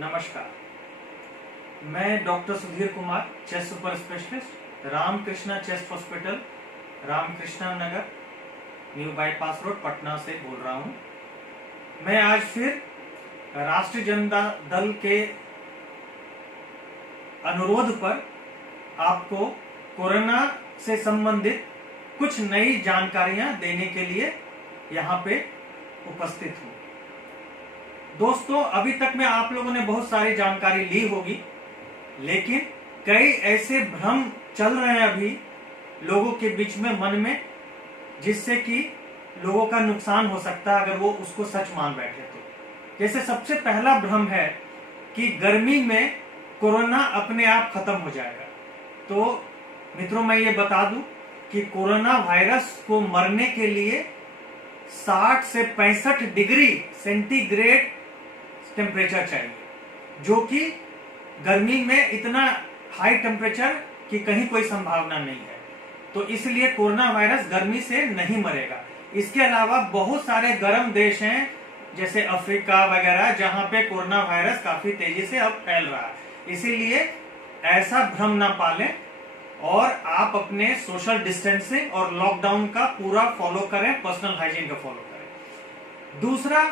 नमस्कार, मैं doctor Sudhir Kumar, chest super specialist, Ramakrishna chest hospital, Ramakrishna Nagar, new bypass road, Patna से बोल रहा हूं। मैं आज फिर राष्ट्रीय जनता दल के अनुरोध पर आपको कोरोना से संबंधित कुछ नई जानकारियां देने के लिए यहाँ पे उपस्थित हूं। दोस्तों, अभी तक में आप लोगों ने बहुत सारी जानकारी ली होगी, लेकिन कई ऐसे भ्रम चल रहे हैं अभी लोगों के बीच में, मन में, जिससे कि लोगों का नुकसान हो सकता है अगर वो उसको सच मान बैठे तो। जैसे सबसे पहला भ्रम है कि गर्मी में कोरोना अपने आप खत्म हो जाएगा। तो मित्रों, मैं ये बता दूं कि कोरोना वायरस को मरने के लिए 60 से 65 डिग्री सेंटीग्रेड टेम्परेचर चाहिए, जो कि गर्मी में इतना हाई टेम्परेचर की कहीं कोई संभावना नहीं है। तो इसलिए कोरोना वायरस गर्मी से नहीं मरेगा। इसके अलावा बहुत सारे गर्म देश हैं, जैसे अफ्रीका वगैरह, जहां पे कोरोना वायरस काफी तेजी से अब फैल रहा है। इसीलिए ऐसा भ्रम ना पालें और आप अपने सोशल डिस्टेंसिंग और लॉकडाउन का पूरा फॉलो करें, पर्सनल हाइजीन का फॉलो करें। दूसरा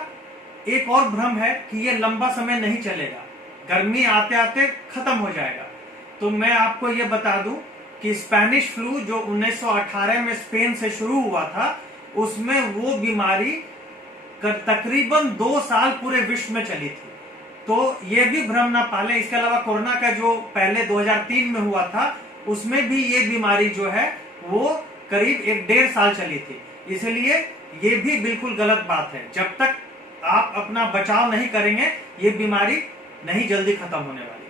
एक और भ्रम है कि ये लंबा समय नहीं चलेगा, गर्मी आते आते खत्म हो जाएगा। तो मैं आपको ये बता दूं कि स्पेनिश फ्लू जो 1918 में स्पेन से शुरू हुआ था, उसमें वो बीमारी तकरीबन 2 साल पूरे विश्व में चली थी। तो ये भी भ्रम ना पालें। इसके अलावा कोरोना का जो पहले 2003 में हुआ था, उसमें भी ये बीमारी जो है वो करीब 1-1.5 साल चली थी। इसलिए ये भी बिल्कुल गलत बात है। जब तक आप अपना बचाव नहीं करेंगे, ये बीमारी नहीं जल्दी खत्म होने वाली।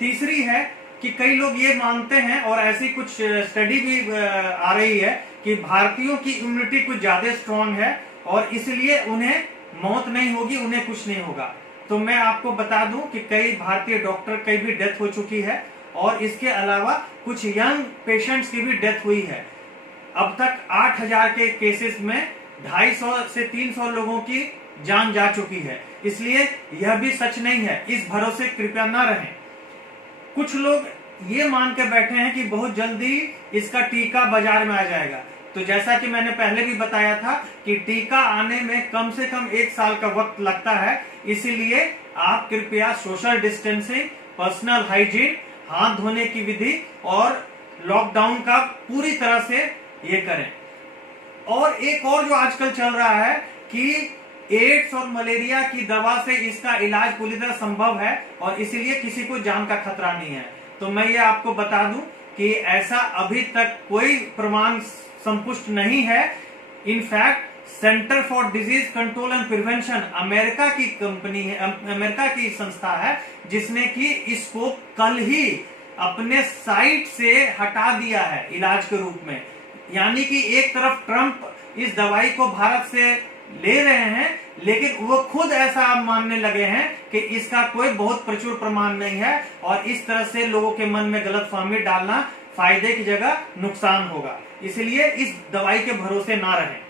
तीसरी है कि कई लोग ये मानते हैं, और ऐसी कुछ स्टडी भी आ रही है, कि भारतीयों की इम्यूनिटी कुछ ज्यादा स्ट्रांग है और इसलिए उन्हें मौत नहीं होगी, उन्हें कुछ नहीं होगा। तो मैं आपको बता दूं कि कई भारतीय डॉक्टर की भी डेथ हो चुकी है, और इसके अलावा कुछ यंग पेशेंट्स की भी डेथ हुई है। अब तक 8000 के केसेस में 250 से 300 लोगों की जान जा चुकी है। इसलिए यह भी सच नहीं है, इस भरोसे कृपया ना रहें। कुछ लोग ये मान के बैठे हैं कि बहुत जल्दी इसका टीका बाजार में आ जाएगा। तो जैसा कि मैंने पहले भी बताया था कि टीका आने में कम से कम 1 साल का वक्त लगता है। इसीलिए आप कृपया सोशल डिस्टेंसिंग, पर्सनल हाइजीन, हाथ धोने की विधि और लॉकडाउन का पूरी तरह से ये करें। और एक और जो आजकल चल रहा है कि एड्स और मलेरिया की दवा से इसका इलाज पूरी तरह संभव है और इसीलिए किसी को जान का खतरा नहीं है। तो मैं ये आपको बता दूं कि ऐसा अभी तक कोई प्रमाण संपुष्ट नहीं है। In fact centre for disease control and prevention America की कंपनी है, अमेरिका की संस्था है, जिसने कि इसको कल ही अपने साइट से हटा दिया है इलाज के रूप में। यानी कि एक तरफ ट्रंप इस दवाई को भारत से ले रहे हैं, लेकिन वो खुद ऐसा मानने लगे हैं कि इसका कोई बहुत प्रचुर प्रमाण नहीं है, और इस तरह से लोगों के मन में गलतफहमी डालना फायदे की जगह नुकसान होगा। इसलिए इस दवाई के भरोसे ना रहें।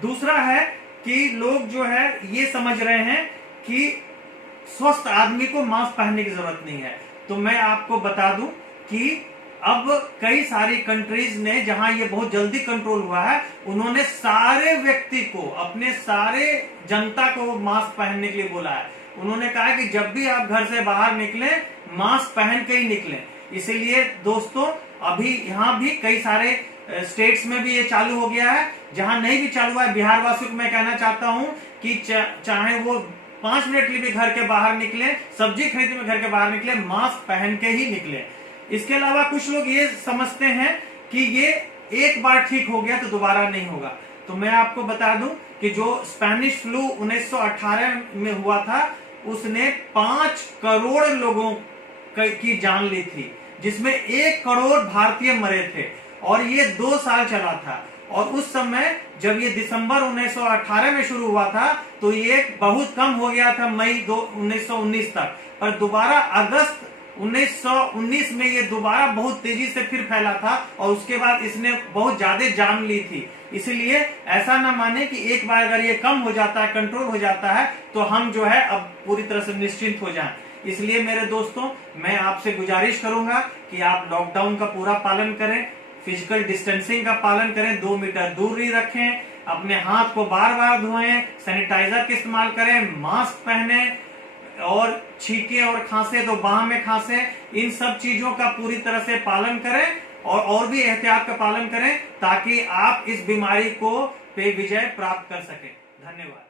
दूसरा है कि लोग जो है ये समझ रहे हैं कि स्वस्थ आदमी को मास्क पहनने की जरूरत नहीं है। तो मैं आपको बता दूं कि अब कई सारी कंट्रीज ने, जहां ये बहुत जल्दी कंट्रोल हुआ है, उन्होंने सारे व्यक्ति को, अपने सारे जनता को मास्क पहनने के लिए बोला है। उन्होंने कहा कि जब भी आप घर से बाहर निकलें, मास्क पहन के ही निकलें। इसीलिए दोस्तों, अभी यहाँ भी कई सारे स्टेट्स में भी ये चालू हो गया है। जहां नहीं भी चालू हुआ है, बिहार वासियों को मैं कहना चाहता हूं कि चाहे वो 5 मिनट के लिए भी घर के बाहर निकले, सब्जी खरीदने में घर के बाहर निकले, मास्क पहन के ही निकले। इसके अलावा कुछ लोग ये समझते हैं कि ये एक बार ठीक हो गया तो दोबारा नहीं होगा। तो मैं आपको बता दूं कि जो स्पेनिश फ्लू 1918 में हुआ था, उसने 5 करोड़ लोगों की जान ली थी, जिसमें 1 करोड़ भारतीय मरे थे, और ये 2 साल चला था। और उस समय जब ये दिसंबर 1918 में शुरू हुआ था, तो ये बहुत कम हो गया था मई 1919 तक, पर दोबारा अगस्त 1919 में ये दोबारा बहुत तेजी से फिर फैला था, और उसके बाद इसने बहुत ज्यादा जान ली थी। इसलिए ऐसा ना माने कि एक बार अगर ये कम हो जाता है, कंट्रोल हो जाता है, तो हम जो है अब पूरी तरह से निश्चिंत हो जाएं। इसलिए मेरे दोस्तों, मैं आपसे गुजारिश करूंगा कि आप लॉकडाउन का पूरा पालन करें, फिजिकल डिस्टेंसिंग का पालन करें, 2 मीटर दूरी रखें, अपने हाथ को बार बार धोएं, सैनिटाइजर का इस्तेमाल करें, मास्क पहने, और छींके और खांसे तो बाह में खांसे। इन सब चीजों का पूरी तरह से पालन करें और भी एहतियात का पालन करें ताकि आप इस बीमारी को पे विजय प्राप्त कर सकें। धन्यवाद।